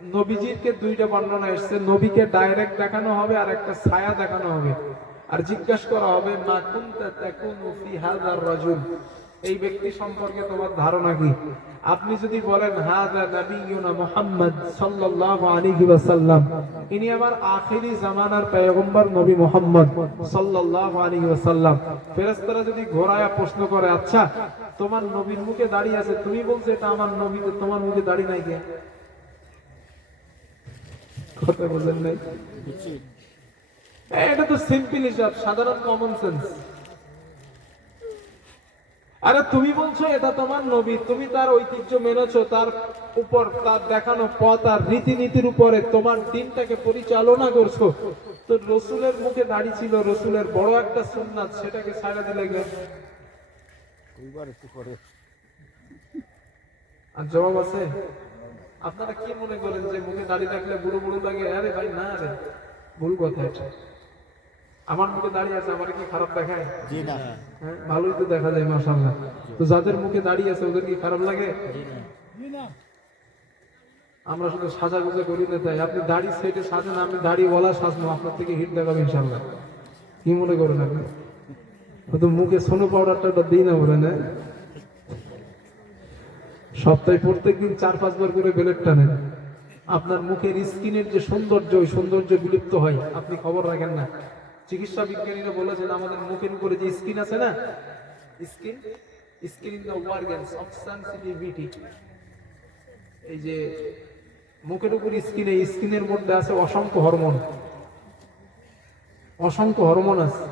নবীজিকে দুইটা বর্ণনা এসেছে, নবীকে ডাইরেক্ট দেখানো হবে আর একটা ছায়া দেখানো হবে, আর জিজ্ঞাসা করা হবে মা কুনতা তাকুনু ফি হাযার রাজুল, এই ব্যক্তি সম্পর্কে তোমার ধারণা কি? আপনি যদি বলেন হাযা নবিয়ুনা মুহাম্মদ সাল্লাল্লাহু আলাইহি ওয়াসাল্লাম, ইনি আমার আখিরি জামানার পয়গম্বর নবী মুহাম্মদ সাল্লাল্লাহু আলাইহি ওয়াসাল্লাম, ফেরেশতারা যদি ঘোরায়া প্রশ্ন করে আচ্ছা তোমার নবীর মুখে দাড়ি আছে, তুমি বলছো এটা আমার নবী, তো তোমার মুখে দাড়ি নাই কেন? কথা বুঝেন নাই? এটা তো সিম্পল হিসাব, সাধারণ কমন সেন্স। আরে তুমি বলছো এটা তোমার নবী, তুমি তার ঐতিহ্য মেনেছো, তার উপর তার দেখানো পথ আর রীতিনীতির উপরে তোমার দিনটাকে পরিচালনা করছো, তো রসুলের মুখে দাড়ি ছিল, রসুলের বড় একটা সুন্নাত, সেটাকে ছাড়া দিলে কেন? আর জবাব আছে? আপনারা কি মনে করেন যে মুখে দাড়ি থাকলে বুড়ো বুড়ো লাগে? আরে ভাই না রে, ভুল কথা এটা। আমার মুখে দাঁড়িয়ে আছে, আমার কি খারাপ দেখায়? জি না। হ্যাঁ, ভালোই তো দেখা যায় মাশাআল্লাহ। তো যাদের মুখে দাঁড়িয়ে আছে ওদের কি খারাপ লাগে? জি না। আমরা শুধু সাজাগুজা করি না তাই। আপনি দাড়ি সেটে সাজেন, আমি দাড়ি ওয়ালা সাজবো, আপনার থেকে হিট দেখাবো ইনশাআল্লাহ। কি মনে করেন আপনি? তো মুখে সোনো পাউডারটা দিই না বলেন? সপ্তাহে প্রত্যেকদিন 4-5 বার করে বেলেট টানেন, আপনার মুখের স্কিনের যে সৌন্দর্য, ওই সৌন্দর্য বিলুপ্ত হয়, আপনি খবর রাখেন না। চিকিৎসা বিজ্ঞানীরা বলেছেন আমাদের মুখের উপরে যে স্কিন আছে না, skin in the organs of sensitivity, এই যে মুখের উপর স্কিন, এই স্কিনের মধ্যে আছে অসংখ্য হরমোন, অসংখ্য হরমোন আছে।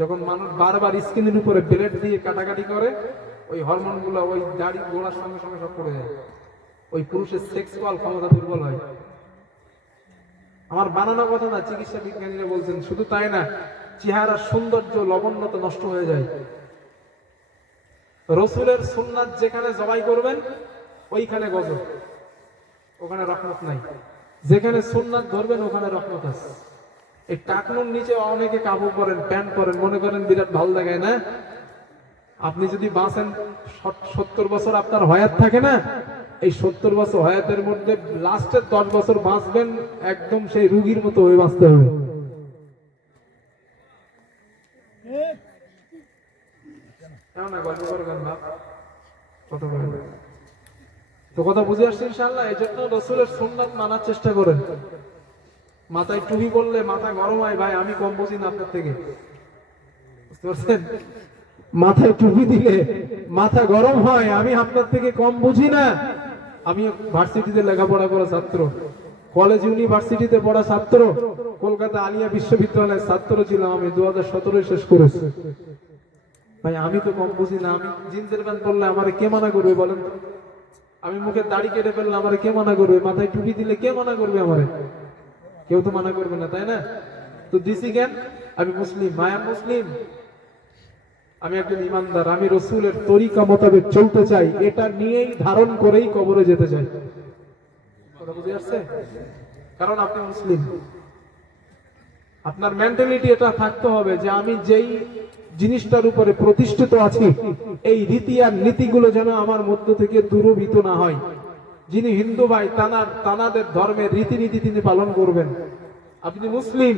যখন মানুষ বারবার স্কিনের উপরে ব্লেড দিয়ে কাটাকাটি করে, ওই হরমোন গুলো ওই দাড়ি গোড়ার সঙ্গে সঙ্গে সব পড়ে যায়, ওই পুরুষের সেক্সুয়াল ক্ষমতা দুর্বল হয়। আমার বানানো কথা না, চিকিৎসা বিজ্ঞানীরা বলছেন। শুধু তাই না, চেহারার সৌন্দর্য লবণ্যতা নষ্ট হয়ে যায়। রসুলের সুন্নাত যেখানে জবাই করবেন ওইখানে গজব, ওখানে রহমত নাই। যেখানে সুন্নাত ধরবেন ওখানে রহমত আছে। এই টাকনুর নিচে অনেকে কাপড় পরেন, প্যান্ট পরেন, মনে করেন বিরাট ভালো লাগায় না? আপনি যদি বাঁচেন 70 বছর আপনার হায়াত থাকে না, এই 70 বছর হায়াতের মধ্যে লাস্টের 10 বছর বাঁচবেন একদম সেই রুগীর মতো হয়ে বাঁচতে হবে। তো কথা বুঝে আসছে ইনশাআল্লাহ। এই জন্য রসুলের সুন্নাত মানার চেষ্টা করেন। মাথায় টুপি বললে মাথা গরম হয়, ভাই আমি কম বুঝি না আপনার থেকে, বুঝতে পারছেন? মাথায় টুপি দিলে মাথা গরম হয়, আমি আপনার থেকে কম বুঝি না। আমি ভার্সিটিতে লেখাপড়া করা ছাত্র, কলেজ ইউনিভার্সিটিতে পড়া ছাত্র, কলকাতা আলিয়া বিশ্ববিদ্যালয়ের ছাত্র ছিলাম, আমি 2017 শেষ করেছি। ভাই আমি তো কম বুঝি না। আমি জিন্সের প্যান্ট পরলে আমার কে মানা করবে বলেন? আমি মুখে দাড়ি কেটে ফেললে আমার কে মানা করবে? মাথায় টুপি দিলে কে মানা করবে আমারে? কেউ তো মানা করবে না, তাই না? তো দিছি কেন? আমি মুসলিম, মায়ার মুসলিম, আমি একজন ইমানদার, আমি রসুলের তরিকা মোতাবেক চলতে চাই, এটা নিয়েই ধারণ করেই কবরে যেতে চাই। কথা বুঝে আসছে? কারণ আপনি মুসলিম, আপনার মেন্টালিটি এটা থাকতে হবে যে আমি যেই জিনিসটার উপরে প্রতিষ্ঠিত আছি, এই রীতি আর নীতিগুলো যেন আমার মধ্য থেকে দূরভীত না হয়। যিনি হিন্দু ভাই, তানাদের ধর্মের রীতিনীতি তিনি পালন করবেন। আপনি মুসলিম,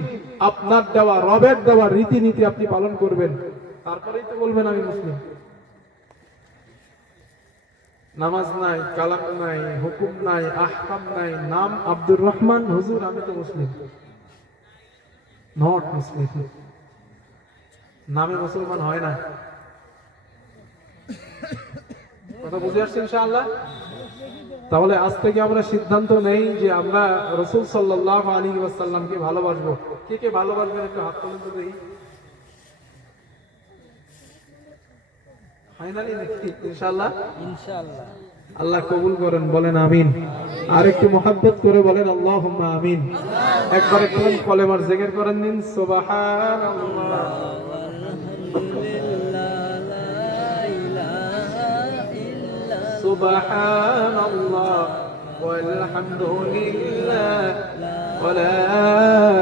আপনার দেওয়া রবের দেওয়া রীতিনীতি আপনি পালন করবেন, তারপরেই তো বলবেন আমি মুসলিম। নামাজ নাই, কালাম নাই, হুকুম নাই, আহকাম নাই, নাম আব্দুর রহমান, হুজুর আমি তো মুসলিম, নট মুসলিম। নামে মুসলমান হয় না। কথা বুঝে আসছে ইনশাআল্লাহ? তাহলে আজ থেকে আমরা সিদ্ধান্ত নেই যে আমরা রাসূল সাল্লাল্লাহু আলাইহি ওয়াসাল্লামকে ভালোবাসবো। কে কে ভালোবাসবেন একটু হাত তুলুন তো দেখি। ফাইনালি নাকি? ইনশাআল্লাহ? ইনশাআল্লাহ। আল্লাহ কবুল করেন, বলেন আমিন। আর একটু মহব্বত করে বলেন আল্লাহুম্মা আমিন। একবার একটু কলেমার জিকির করেন দিন, সুবহানাল্লাহ, সুবহানাল্লাহ ওয়াল হামদুলিল্লাহ ওয়া লা